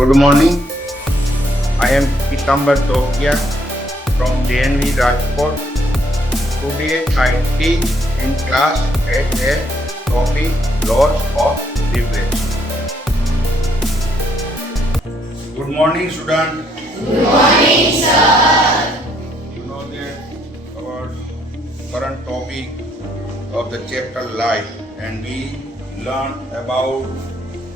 Good morning. I am Pitambar Tokia from JNV Rajkot. Today I teach in class at a topic laws of reflection. Good morning, student. Good morning, sir. You know that our current topic of the chapter light, and we learn about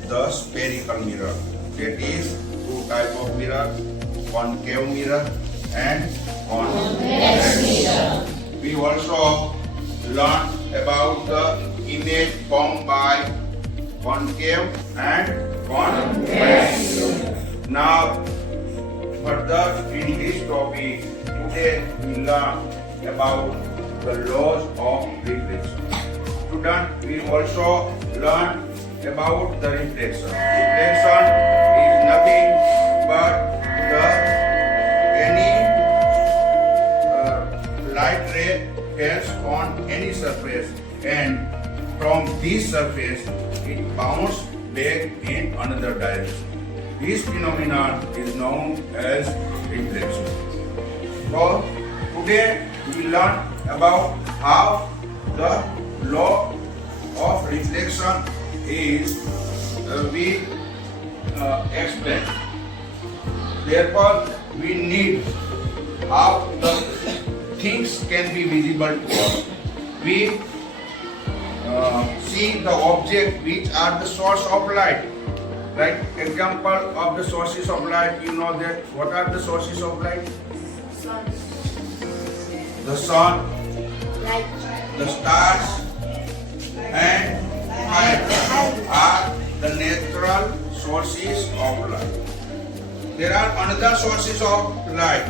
the spherical mirror. That is two types of mirror, concave mirror and convex mirror. We also learn about the image formed by concave and convex. Now, further in this topic, today we learn about the laws of reflection. Student, we also learn about the reflection. Reflection is nothing but any light ray falls on any surface, and from this surface it bounces back in another direction. This phenomenon is known as reflection. So today we learn about how the law of reflection is we explain. Therefore, we need how the things can be visible to us. We see the object which are the source of light. Like example of the sources of light, you know that what are the sources of light? The sun, Light. the stars, and fire are the natural sources of light. There are another sources of light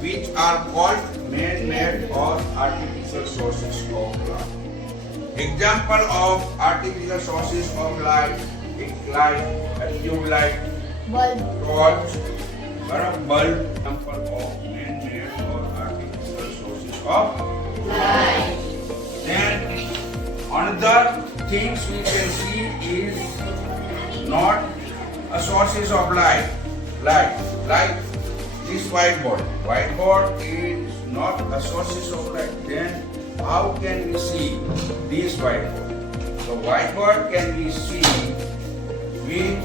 which are called man-made or artificial sources of light. Example of artificial sources of light is like a tube light, Bulb. torch, or a bulb. Example of man-made or artificial sources of Light. then another things we can see is not a sources of light, like this whiteboard. Whiteboard is not a sources of light. Then how can we see this whiteboard? The whiteboard can be seen with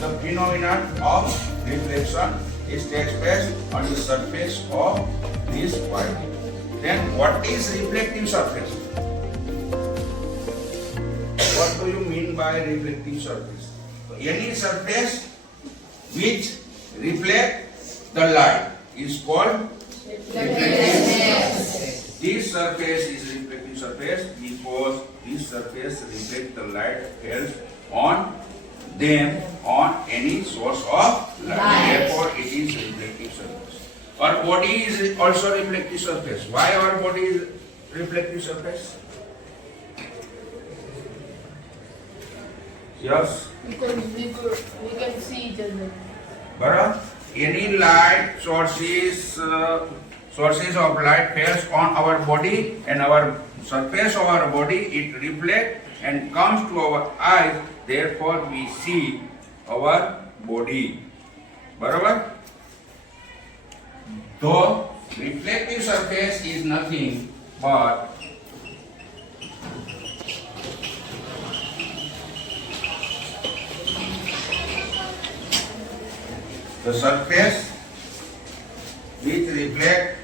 the phenomenon of reflection is takes place on the surface of this whiteboard. Then what is reflective surface? What do you mean by reflective surface? So any surface which reflects the light is called reflective surface. This surface is reflective surface because this surface reflects the light falls on them on any source of light. Therefore, it is reflective surface. Our body is also reflective surface. Why our body is reflective surface? Yes. Because we can see each other. But any light sources of light falls on our body, and our surface of our body it reflects and comes to our eyes. Therefore, we see our body. Barabar? Though reflective surface is nothing but the surface which reflect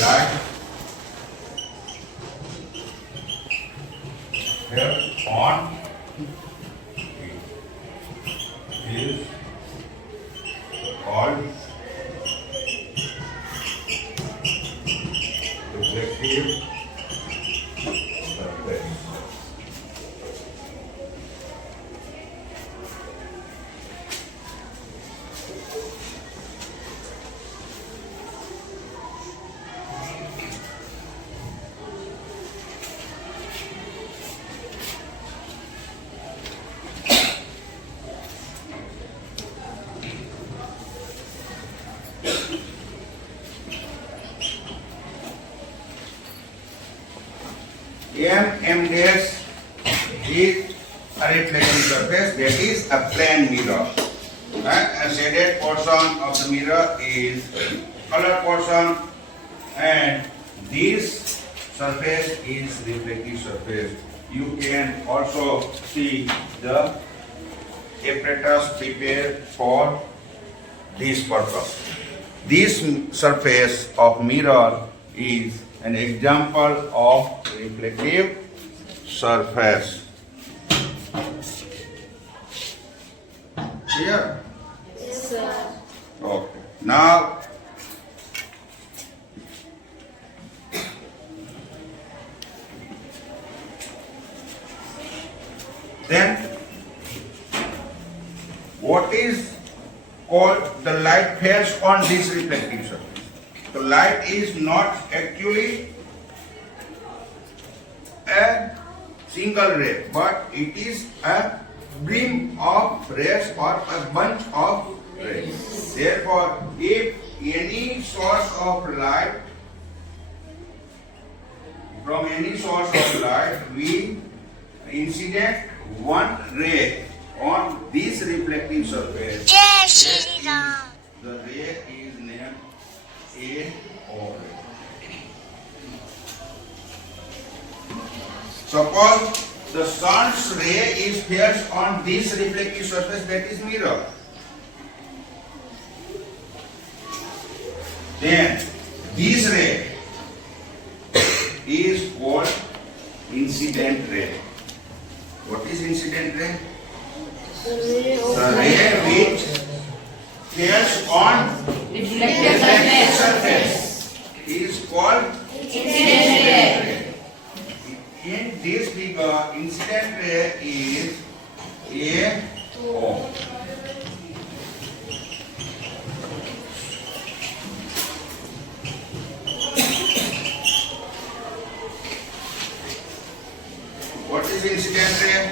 light here on is called M dash is a reflecting surface, that is a plane mirror. And a shaded portion of the mirror is color portion, and this surface is reflective surface. You can also see the apparatus prepared for this purpose. This surface of mirror is an example of reflective surface. Clear? Yes, sir. Okay. Now, then, what is called the light falls on this reflective surface? The light is not actually a single ray, but it is a beam of rays or a bunch of rays. Therefore, if any source of light, from any source of light, we incident one ray on this reflective surface, the ray is named AO ray. Suppose the sun's ray is falls on this reflective surface, that is mirror. Then this ray is called incident ray. What is incident ray? The ray which falls on reflective surface is called incident ray. In this figure, incident ray is AO. What is incident ray?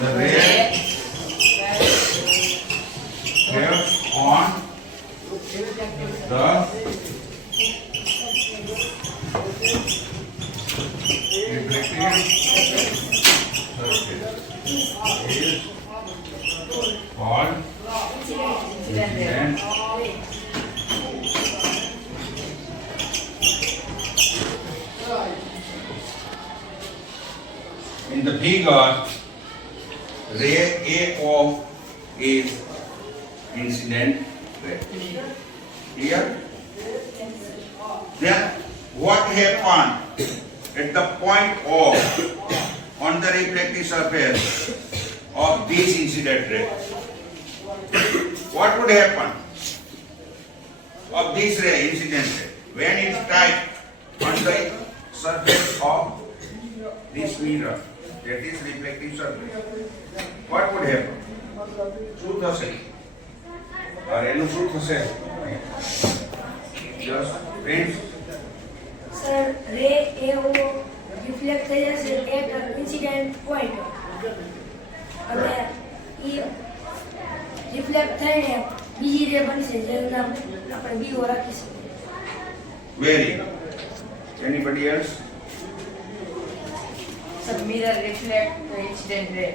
The ray falls on the reflective surface is called incident. In the figure, ray AO is incident ray. Clear? Then what happened at the point O on the reflective surface of this incident ray? What would happen of this ray, incident ray, when it strikes on the surface of this mirror, that is reflective surface? What would happen? શું થશે? અરે એનું શું થશે? Just friends. Sir, ray AO reflect થઈ જશે at incident point. અને એ reflect થઈને બીજી રે બનશે જેનું નામ આપણે બીઓ રાખી શકીએ. Very good. Anybody else? Sir, mirror reflect the incident ray.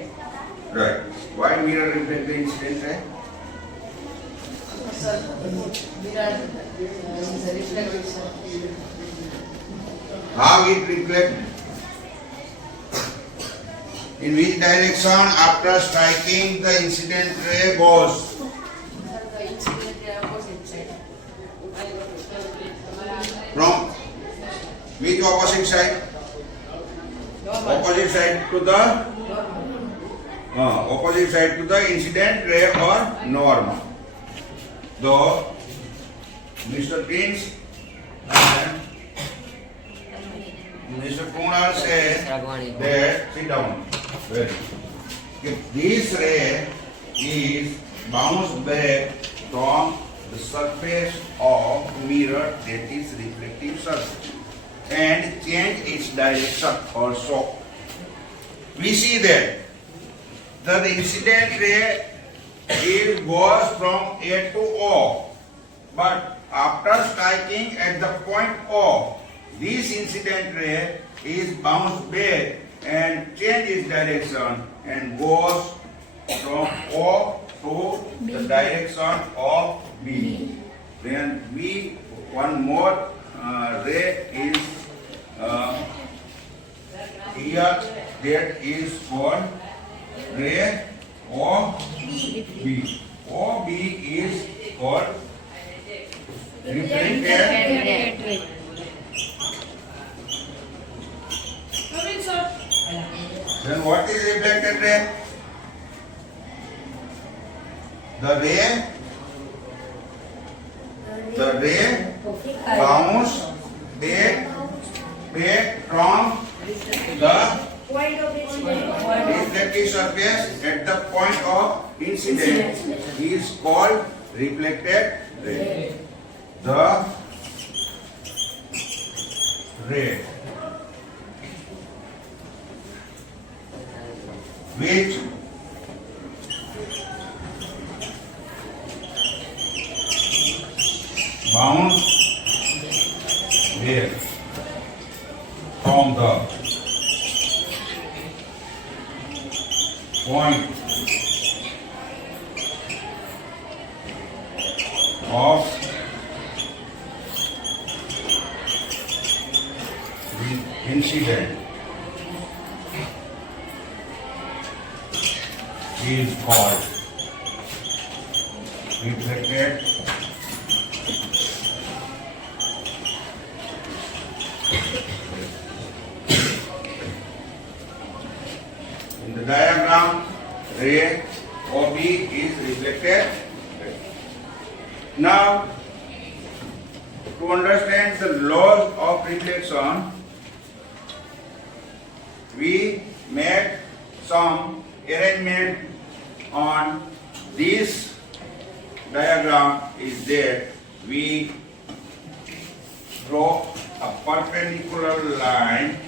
Right. Why mirror reflect the incident ray? Sir, mirror is a reflective surface. How it reflect? In which direction after striking the incident ray goes? Sir, the incident ray opposite side. From which opposite side? Normal. Opposite side to the opposite side to the incident ray or normal. Though Mr. Prince and Mr. Kunal say that, sit down. Very. If this ray is bounced back from the surface of mirror, that is reflective surface, and change its direction also, we see that the incident ray goes from A to O, but after striking at the point O, this incident ray is bounced back and change its direction and goes from O to the direction of B. Then B, one more ray is here, that is called ray OB. OB is called reflected ray. Then what is reflected ray? The ray bounce back from the Point of incident. reflective surface at the point of incident is called reflected ray. The ray which bounce back from the point of the incident is called reflected in the diagram. Ray OB is reflected. Now, to understand the laws of reflection, we made some arrangement on this diagram. Is that we draw a perpendicular line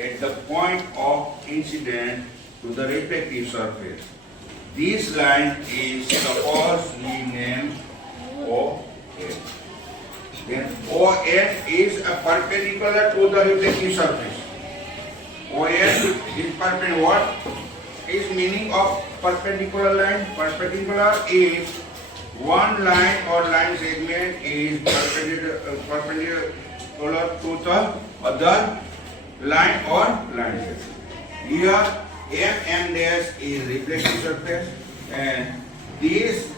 at the point of incident to the reflective surface. This line is suppose we name ON. Then ON is a perpendicular to the reflective surface. ON is perpendicular. What is meaning of perpendicular line? Perpendicular is one line or line segment is perpendicular to the other line or line segment. Here M dash is reflective surface, and this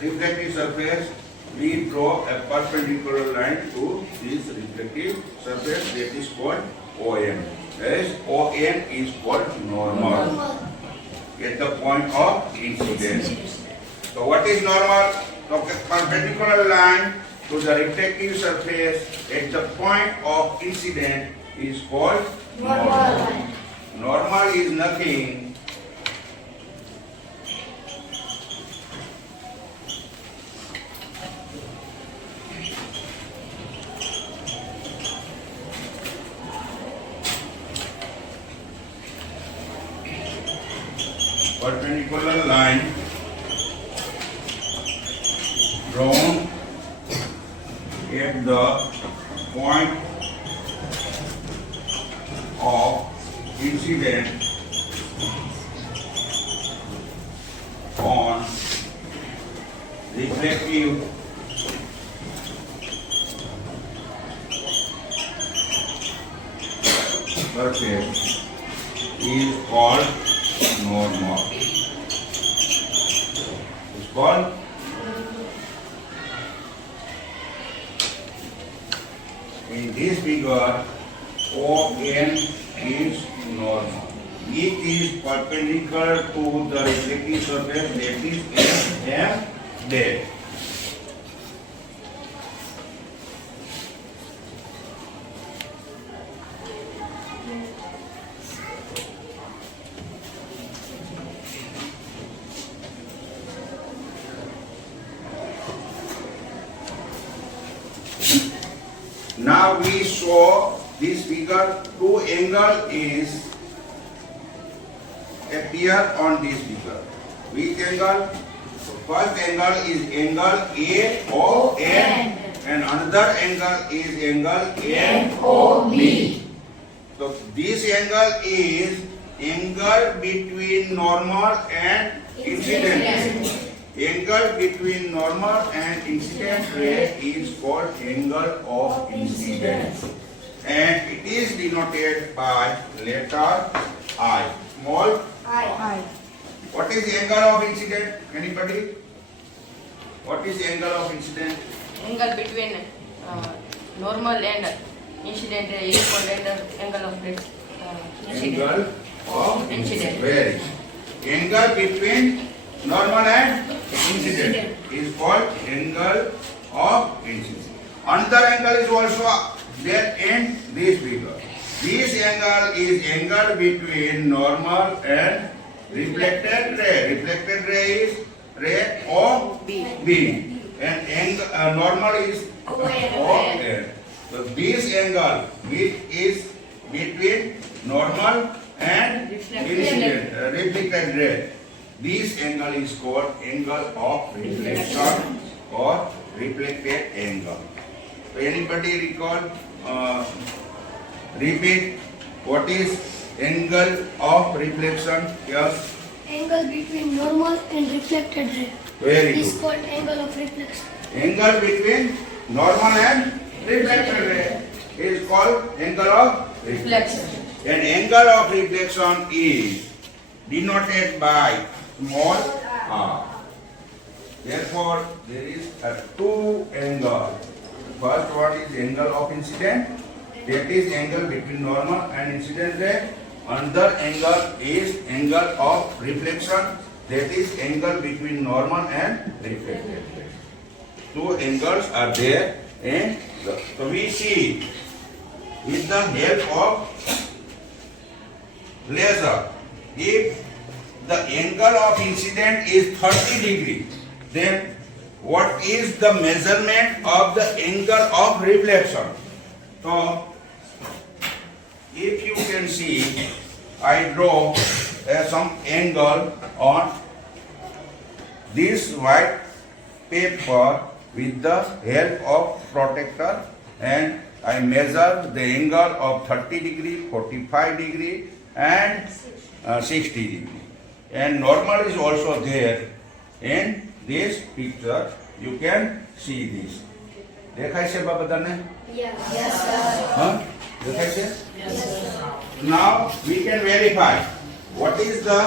reflective surface we draw a perpendicular line to this reflective surface, that is called ON. Whereas ON is called normal at the point of incident. So what is normal? The perpendicular line to the reflective surface at the point of incident is called normal. Normal is nothing perpendicular line drawn at the point of incident on reflective surface is called normal. It's called in this figure ON is normal. It is perpendicular to the reflective surface, that is M dash. Now we saw this figure, two angle is appear on this figure. Which angle? First angle is angle AON and another angle is angle FOB. So this angle is angle between normal and incident ray. Angle between normal and incident ray is called angle of incidence, and it is denoted by letter I, small I. What is the angle of incident? Anybody? What is the angle of incident? Angle between normal and incident ray is called angle of incident. Angle of Incident. Very. Angle between normal and incident is called angle of incident. Another angle is also there in this figure. This angle is angle between normal and reflected ray. Reflected ray is ray of B, and normal is of A. So this angle which is between normal and incident reflected ray, this angle is called angle of reflection or reflected angle. So anybody recall? Repeat. What is angle of reflection? Yes. Angle between normal and reflected ray Very is good. called angle of reflection. Angle between normal and reflected ray is called angle of reflection. Reflection. And angle of reflection is denoted by small r. Therefore, there is a two angle. First one is angle of incident. That is angle between normal and incident ray. Another angle is angle of reflection. That is angle between normal and reflected ray. Two angles are there, and so we see with the help of laser, if the angle of incident is 30 degree, then what is the measurement of the angle of reflection? So, if you can see, I draw some angle on this white paper with the help of protractor, and I measure the angle of 30 degree, 45 degree and 60 degree. And normal is also there in this picture. You can see this. દેખાય છે બધાને? Yes, sir. Huh? દેખાય છે? Now we can verify what is the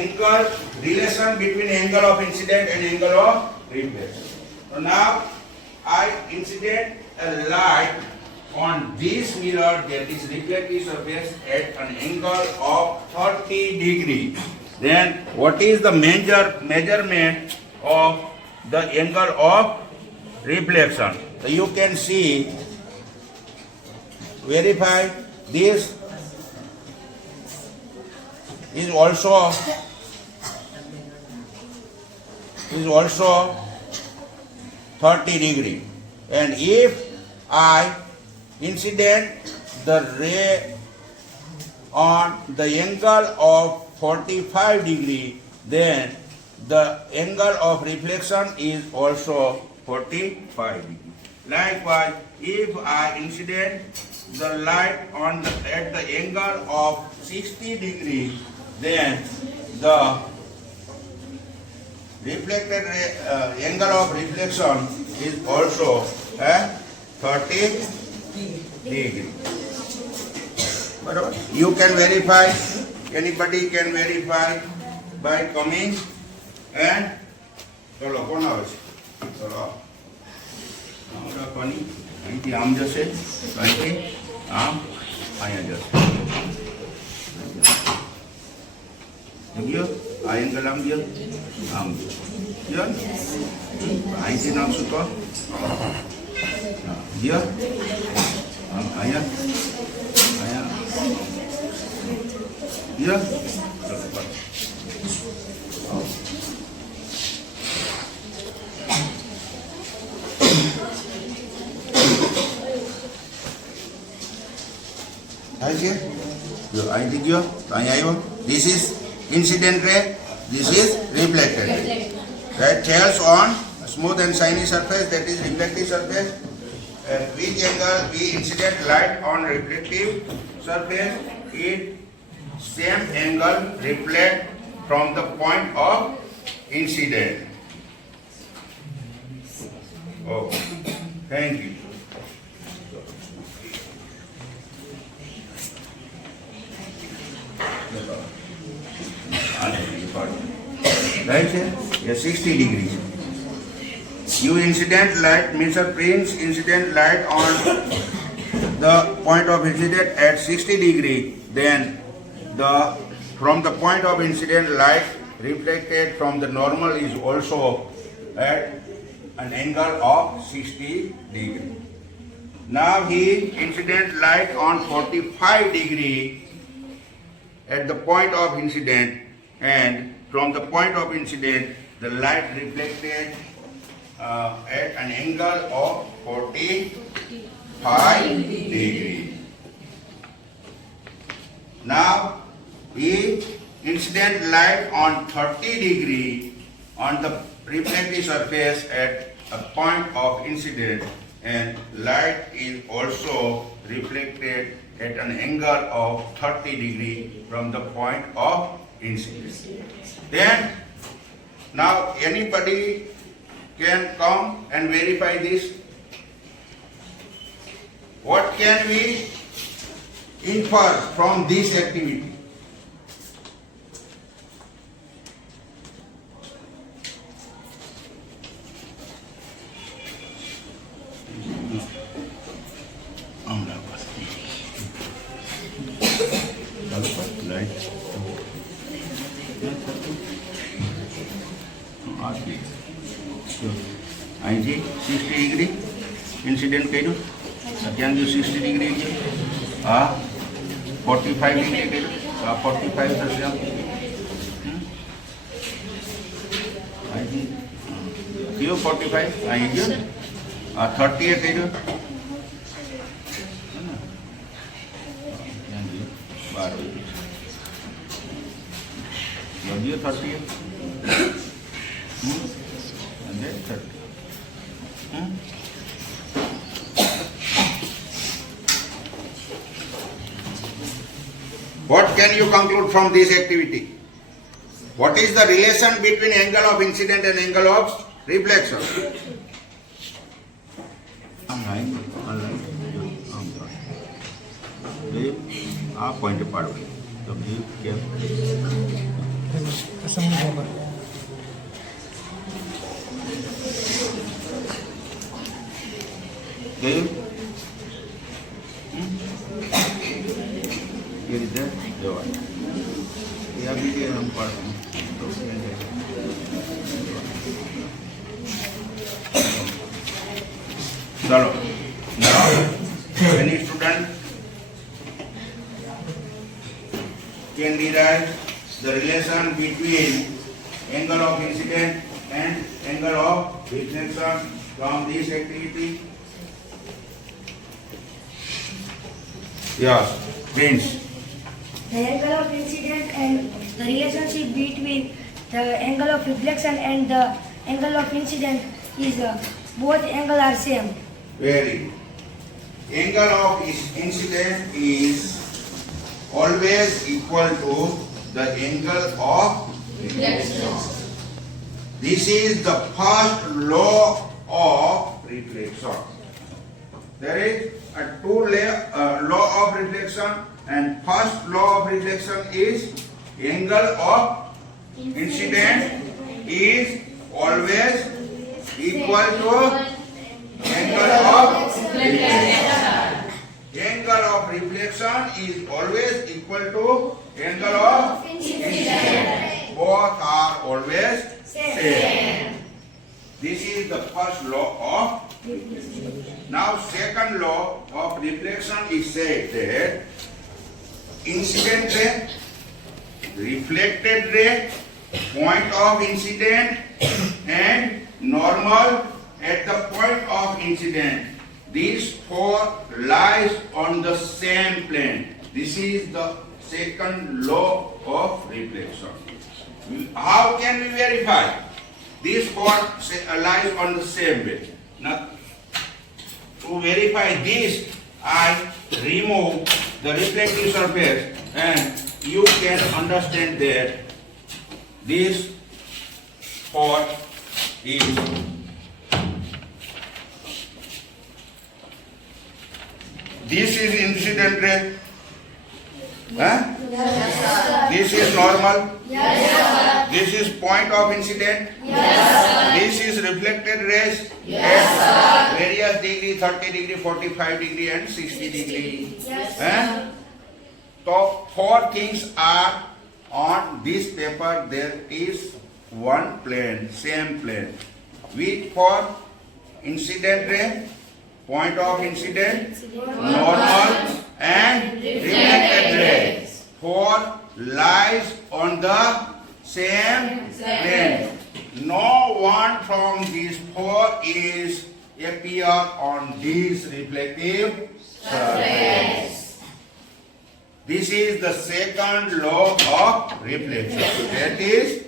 angle relation between angle of incident and angle of reflection. So now I incident a light on this mirror, that is reflective surface, at an angle of 30 degree. Then what is the measurement of the angle of reflection? So you can see, verify this is also 30 degree, and if I incident the ray on the angle of 45 degree, then the angle of reflection is also 45 degree. Likewise, if I incident the light on at the angle of 60 degree, then the reflected angle of reflection is also 30 degree. You can verify, anybody can verify by coming and ચલો કોણ આવે છે? ચલો આમ રાખવાની, અહીંથી આમ જશે, અહીંથી આમ અહીંયા જશે. ગયો આ એંગલ આમ ગયો, આમ ગયો ને? અહીંથી નાખશું તો ગયો, અહીંયા અહીંયા ગયો. થાય છે? જો અહીંથી ગયો તો અહીંયા આવ્યો. This is incident ray, this is reflected ray. That tells on smooth and shiny surface, that is reflective surface. At which angle the incident light on reflective surface is same angle reflect from the point of incident. Okay, thank you. Right here? Yeah, 60 degrees. U incident light means a Prince incident light on the point of incident at 60 degree. Then from the point of incident light reflected from the normal is also at an angle of 60 degree. Now he incident light on 45 degree at the point of incident, and from the point of incident the light reflected at an angle of 45 degree. Now he incident light on 30 degree on the reflective surface at a point of incident, and light is also reflected at an angle of 30 degree from the point of incident. Then now anybody can come and verify this. What can we infer from this activity? અહીંથી 60 degree incident કર્યું, અત્યાંથી 60 degree છે, 45 degree કર્યું, 45 થશે અહીંથી કયું 45 અહીં ગયો, 30 એ કર્યું, 12 વધ્યો 30 and then 30. What can you conclude from this activity? What is the relation between angle of incident and angle of reflection? Point apart. ये इधर जो है यह भी हम पढ़ते हैं तो चलो now any student can derive the relation between angle of incident and angle of reflection from this activity. Yes, Prince. The angle of incident and the relationship between the angle of reflection and the angle of incident is both angle are same. Very good. Angle of incident is always equal to the angle of reflection. This is the first law of reflection. There is a law of reflection, and first law of reflection is angle of incident is always equal to angle of reflection. Angle of reflection is always equal to angle of incident. Both are always same. This is the first law of reflection. Now second law of reflection is said that incident ray, reflected ray, point of incident and normal at the point of incident, these four lies on the same plane. This is the second law of reflection. How can we verify? This spot lies on the same way. Now, to verify this, I remove the reflective surface, and you can understand that this spot is incident ray. Huh? This is normal. This is point of incident. This is reflected rays. Various degree, 30 degree, 45 degree and 60 degree. So 4 things are on this paper. There is one plane, same plane. With for incident ray, point of incident, normal and reflected ray. 4 lies on the same plane. No one from these 4 is appear on this reflective surface. This is the second law of reflection. That is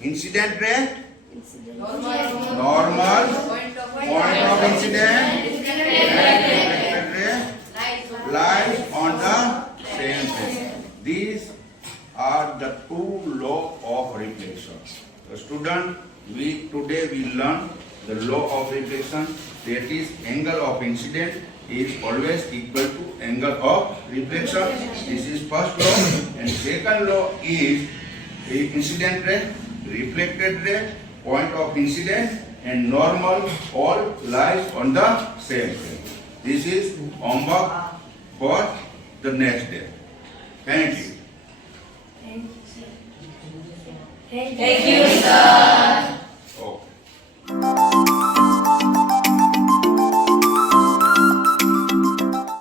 incident ray, normal, point of incident, and reflected ray lies on the same plane. These are the 2 laws of reflection. So student, today we learn the law of reflection, that is angle of incident is always equal to angle of reflection. This is first law, and second law is incident ray, reflected ray, point of incident and normal all lies on the same plane. This is homework for the next day. Thank you. Thank you, sir.